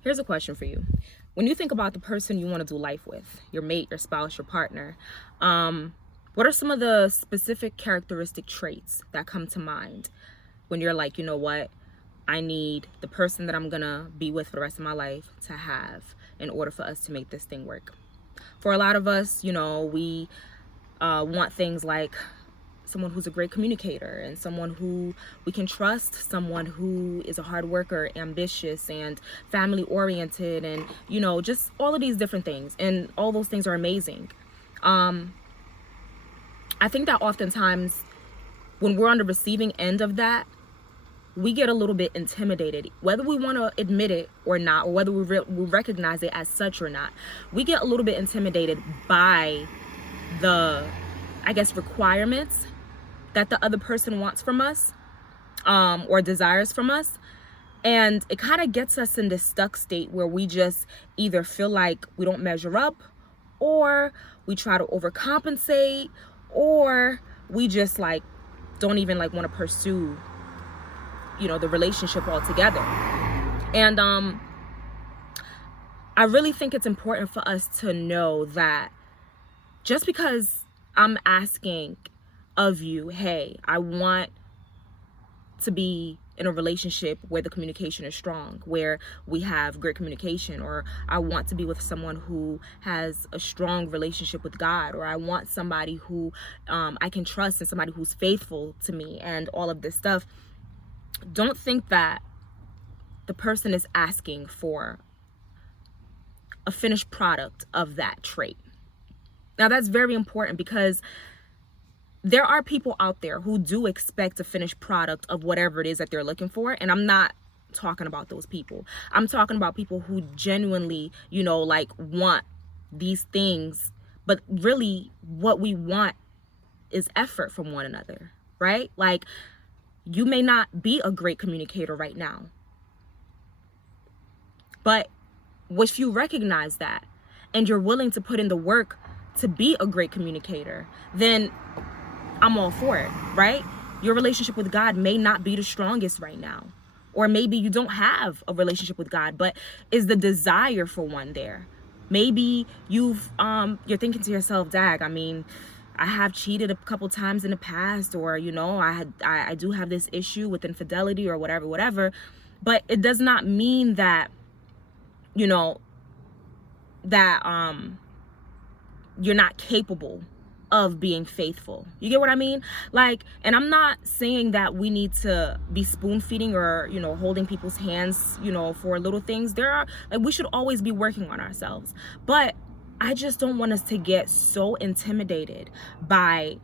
Here's a question for you. When you think about the person you want to do life with, your mate, your spouse, your partner, what are some of the specific characteristic traits that come to mind when you're like, you know what, I need the person that I'm gonna be with for the rest of my life to have in order for us to make this thing work? For a lot of us, we want things like someone who's a great communicator and someone who we can trust, someone who is a hard worker, ambitious, and family oriented, and just all of these different things. And all those things are amazing. I think that oftentimes when we're on the receiving end of that, we get a little bit intimidated, whether we want to admit it or not, or whether we recognize it as such or not. We get a little bit intimidated by the, requirements that the other person wants from us, or desires from us. And it kind of gets us in this stuck state where we just either feel like we don't measure up, or we try to overcompensate, or we just don't even want to pursue the relationship altogether. And I really think it's important for us to know that just because I'm asking of you, hey, I want to be in a relationship where the communication is strong, where we have great communication, or I want to be with someone who has a strong relationship with God, or I want somebody who I can trust and somebody who's faithful to me, and all of this stuff. Don't think that the person is asking for a finished product of that trait. Now, that's very important, because there are people out there who do expect a finished product of whatever it is that they're looking for. And I'm not talking about those people. I'm talking about people who genuinely, want these things. But really, what we want is effort from one another, right? You may not be a great communicator right now, but if you recognize that and you're willing to put in the work to be a great communicator, then I'm all for it, right? Your relationship with God may not be the strongest right now, or maybe you don't have a relationship with God, but is the desire for one there? Maybe you're thinking to yourself, dag, I have cheated a couple times in the past, or I do have this issue with infidelity or whatever, but it does not mean that you're not capable of being faithful. You get what I mean? And I'm not saying that we need to be spoon feeding or holding people's hands for little things. We should always be working on ourselves, but I just don't want us to get so intimidated by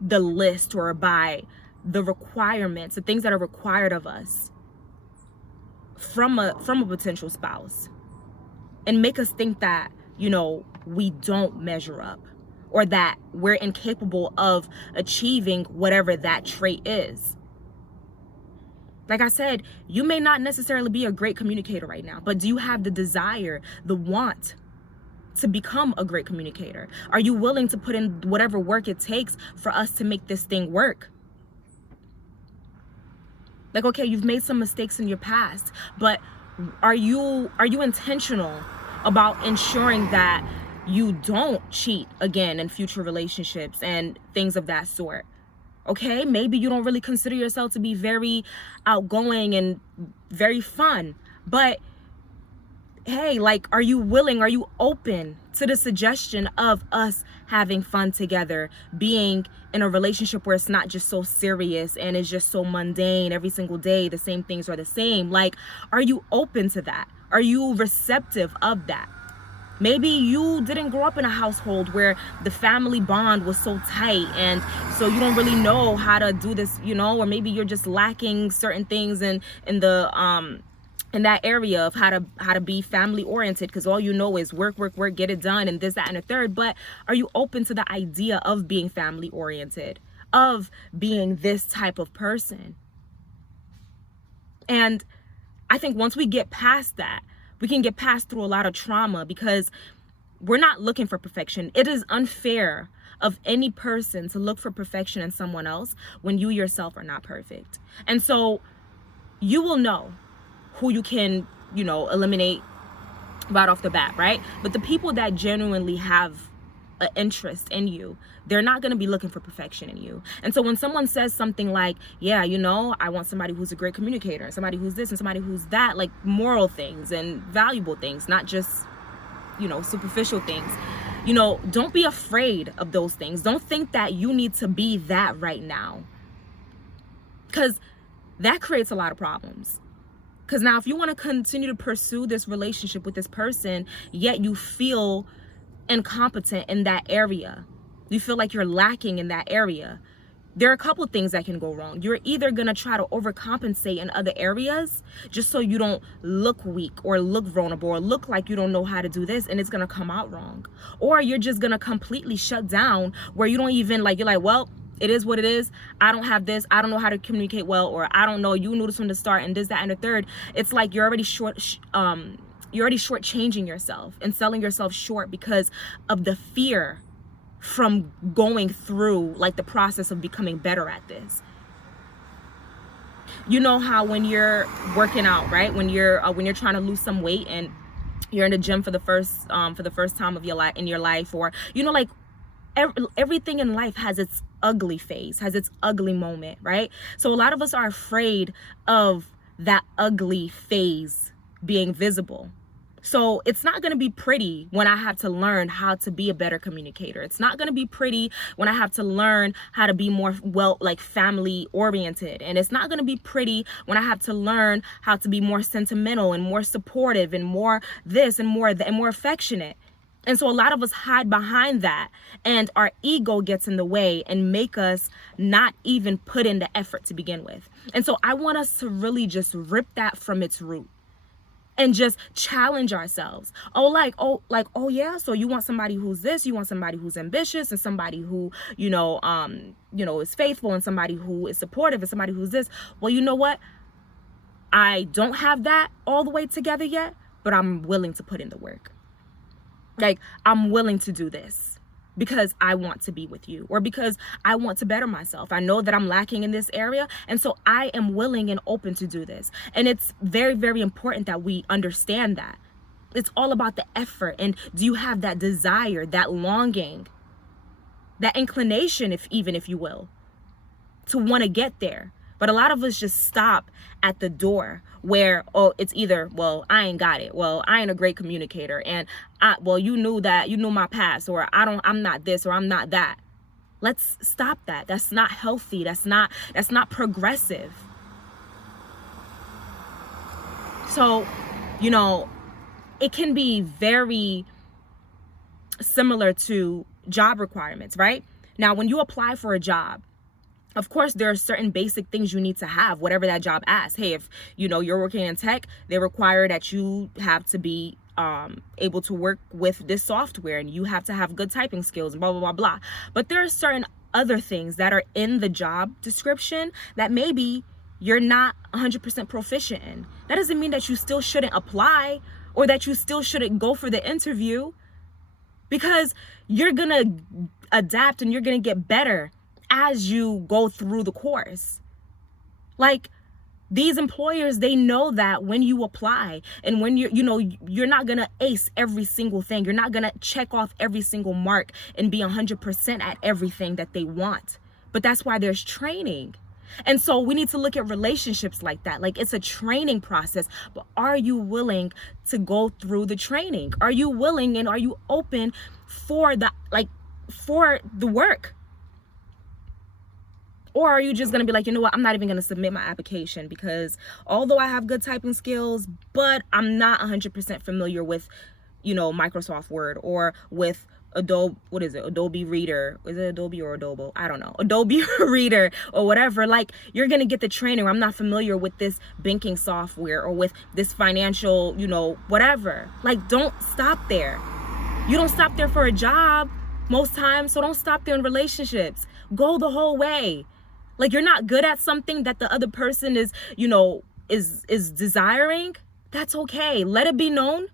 the list or by the requirements, the things that are required of us from a potential spouse, and make us think that, we don't measure up, or that we're incapable of achieving whatever that trait is. Like I said, you may not necessarily be a great communicator right now, but do you have the desire, the want to become a great communicator? Are you willing to put in whatever work it takes for us to make this thing work? Okay, you've made some mistakes in your past, but are you intentional about ensuring that you don't cheat again in future relationships and things of that sort? Okay, maybe you don't really consider yourself to be very outgoing and very fun, but hey, are you willing, are you open to the suggestion of us having fun together, being in a relationship where it's not just so serious and it's just so mundane every single day, the same things are the same? Are you open to that? Are you receptive of that? Maybe you didn't grow up in a household where the family bond was so tight, and so you don't really know how to do this, or maybe you're just lacking certain things in that area of how to be family oriented, because all you know is work, get it done, and this, that, and a third. But are you open to the idea of being family oriented, of being this type of person? And I think once we get past that, we can get past through a lot of trauma, because we're not looking for perfection. It is unfair of any person to look for perfection in someone else when you yourself are not perfect. And so you will know who you can eliminate right off the bat, right? But the people that genuinely have an interest in you, they're not going to be looking for perfection in you. And so when someone says something like, yeah, I want somebody who's a great communicator, somebody who's this and somebody who's that, like moral things and valuable things, not just, superficial things, don't be afraid of those things. Don't think that you need to be that right now, because that creates a lot of problems. Because now if you want to continue to pursue this relationship with this person, yet you feel incompetent in that area, you feel like you're lacking in that area, there are a couple things that can go wrong. You're either going to try to overcompensate in other areas just so you don't look weak or look vulnerable or look like you don't know how to do this, and it's going to come out wrong. Or you're just going to completely shut down where you don't even you're like, well, it is what it is. I don't have this. I don't know how to communicate well, or I don't know. You knew this from the start, and this, that, and the third. It's like you're already shortchanging yourself and selling yourself short because of the fear from going through the process of becoming better at this. You know how when you're working out, right? When you're trying to lose some weight and you're in the gym for the first time of your life in your life, or everything in life has its ugly phase, has its ugly moment, right? So a lot of us are afraid of that ugly phase being visible. So it's not going to be pretty when I have to learn how to be a better communicator. It's not going to be pretty when I have to learn how to be more family oriented. And it's not going to be pretty when I have to learn how to be more sentimental and more supportive and more this and more that and more affectionate. And so a lot of us hide behind that, and our ego gets in the way and make us not even put in the effort to begin with. And so I want us to really just rip that from its root and just challenge ourselves. Oh yeah, so you want somebody who's this, you want somebody who's ambitious, and somebody who, is faithful, and somebody who is supportive, and somebody who's this. Well, you know what? I don't have that all the way together yet, but I'm willing to put in the work. I'm willing to do this because I want to be with you, or because I want to better myself. I know that I'm lacking in this area, and so I am willing and open to do this. And it's very, very important that we understand that. It's all about the effort. And do you have that desire, that longing, that inclination, if you will, to want to get there? But a lot of us just stop at the door where, it's either, well, I ain't got it. Well, I ain't a great communicator. And you knew my past, or I'm not this, or I'm not that. Let's stop that. That's not healthy. That's not progressive. So, it can be very similar to job requirements, right? Now, when you apply for a job, of course, there are certain basic things you need to have, whatever that job asks. Hey, if you're working in tech, they require that you have to be able to work with this software, and you have to have good typing skills, and blah, blah, blah, blah. But there are certain other things that are in the job description that maybe you're not 100% proficient in. That doesn't mean that you still shouldn't apply, or that you still shouldn't go for the interview, because you're going to adapt and you're going to get better as you go through the course. These employers, they know that when you apply, and when you're not going to ace every single thing. You're not going to check off every single mark and be 100% at everything that they want. But that's why there's training. And so we need to look at relationships like that. It's a training process, but are you willing to go through the training? Are you willing, and are you open for the work? Or are you just going to be like, you know what, I'm not even going to submit my application, because although I have good typing skills, but I'm not 100% familiar with, Microsoft Word, or with Adobe Reader. Is it Adobe or Adobe? I don't know. Adobe Reader or whatever. You're going to get the training, or I'm not familiar with this banking software, or with this financial, whatever. Don't stop there. You don't stop there for a job most times, so don't stop there in relationships. Go the whole way. You're not good at something that the other person is desiring. That's okay. Let it be known,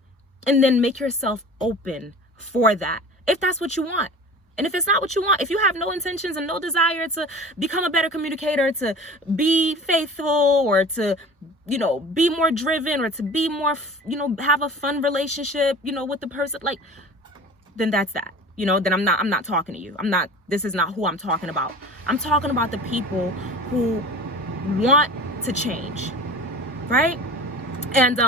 and then make yourself open for that, if that's what you want. And if it's not what you want, if you have no intentions and no desire to become a better communicator, to be faithful, or to, be more driven, or to be more, have a fun relationship, with the person, like, then that's that. Then I'm not talking to you. This is not who I'm talking about. I'm talking about the people who want to change, right? And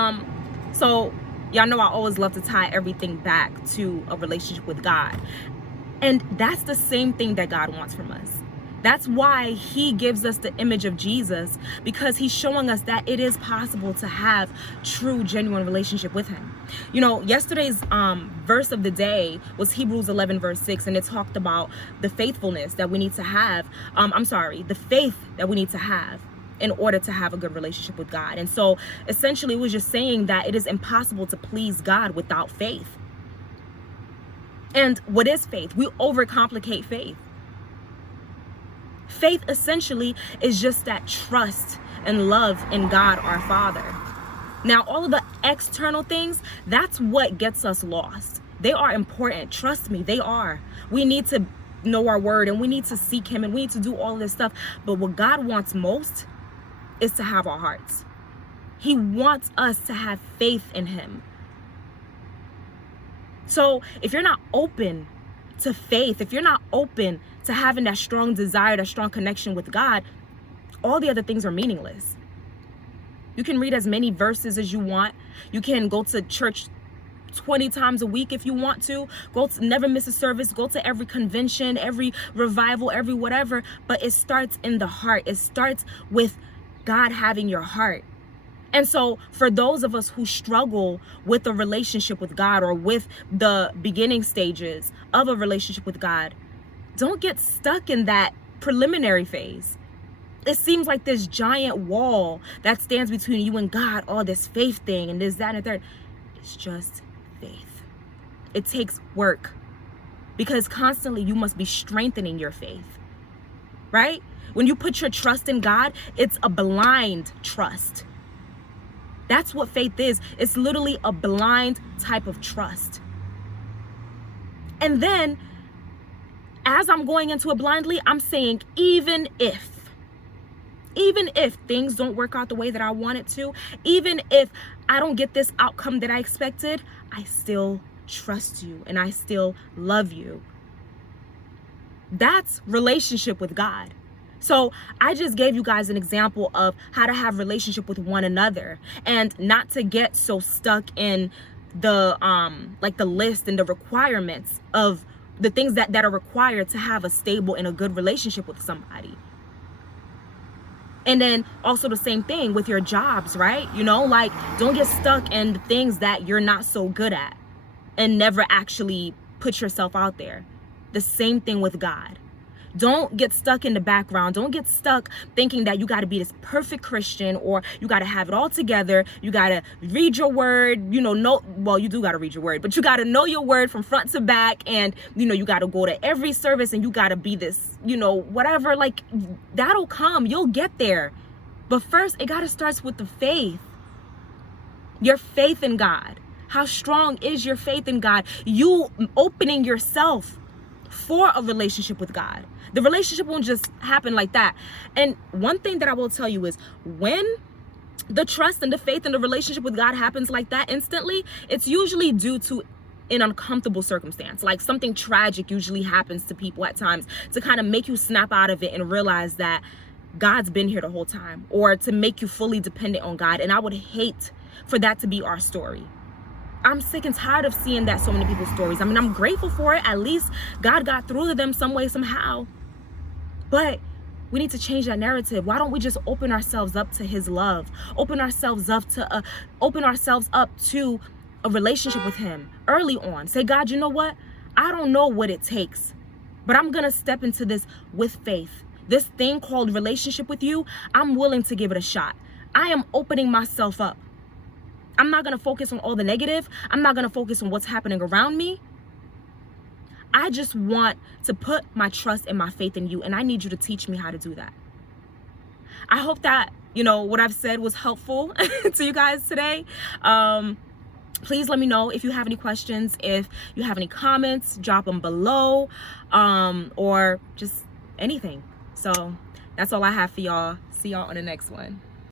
so y'all know I always love to tie everything back to a relationship with God. And that's the same thing that God wants from us. That's why he gives us the image of Jesus, because he's showing us that it is possible to have true, genuine relationship with him. Yesterday's verse of the day was Hebrews 11 verse 6, and it talked about the faithfulness that we need to have. The faith that we need to have in order to have a good relationship with God. And so essentially it was just saying that it is impossible to please God without faith. And what is faith? We overcomplicate faith. Faith essentially is just that trust and love in God our Father. Now, all of the external things, that's what gets us lost. They are important. Trust me, they are. We need to know our word, and we need to seek him, and we need to do all of this stuff. But what God wants most is to have our hearts. He wants us to have faith in him. So if you're not open to faith, if you're not open to having that strong desire, that strong connection with God, all the other things are meaningless. You can read as many verses as you want. You can go to church 20 times a week if you want to. Never miss a service. Go to every convention, every revival, every whatever. But it starts in the heart. It starts with God having your heart. And so for those of us who struggle with a relationship with God, or with the beginning stages of a relationship with God, don't get stuck in that preliminary phase. It seems like this giant wall that stands between you and God, all this faith thing and this, that, and the third. It's just faith. It takes work, because constantly you must be strengthening your faith, right? When you put your trust in God, it's a blind trust. That's what faith is. It's literally a blind type of trust. And then, as I'm going into it blindly, I'm saying, even if things don't work out the way that I want it to, even if I don't get this outcome that I expected, I still trust you and I still love you. That's relationship with God. So I just gave you guys an example of how to have relationship with one another, and not to get so stuck in the the list and the requirements of the things that are required to have a stable and a good relationship with somebody. And then also the same thing with your jobs, right? Don't get stuck in the things that you're not so good at and never actually put yourself out there. The same thing with God. Don't get stuck in the background. Don't get stuck thinking that you got to be this perfect Christian, or you got to have it all together. You got to read your word, you do got to read your word, but you got to know your word from front to back. And, you got to go to every service, and you got to be this, whatever, that'll come. You'll get there. But first, it got to start with the faith. Your faith in God. How strong is your faith in God? You opening yourself for a relationship with God. The relationship won't just happen like that. And one thing that I will tell you is, when the trust and the faith and the relationship with God happens like that instantly, it's usually due to an uncomfortable circumstance. Like something tragic usually happens to people at times to kind of make you snap out of it and realize that God's been here the whole time, or to make you fully dependent on God. And I would hate for that to be our story. I'm sick and tired of seeing that so many people's stories. I mean, I'm grateful for it. At least God got through to them some way, somehow. But we need to change that narrative. Why don't we just open ourselves up to his love? Open ourselves up to a relationship with him early on. Say, God, you know what? I don't know what it takes, but I'm going to step into this with faith. This thing called relationship with you, I'm willing to give it a shot. I am opening myself up. I'm not going to focus on all the negative. I'm not going to focus on what's happening around me. I just want to put my trust and my faith in you, and I need you to teach me how to do that. I hope that, what I've said was helpful to you guys today. Please let me know if you have any questions, if you have any comments, drop them below, or just anything. So that's all I have for y'all. See y'all on the next one.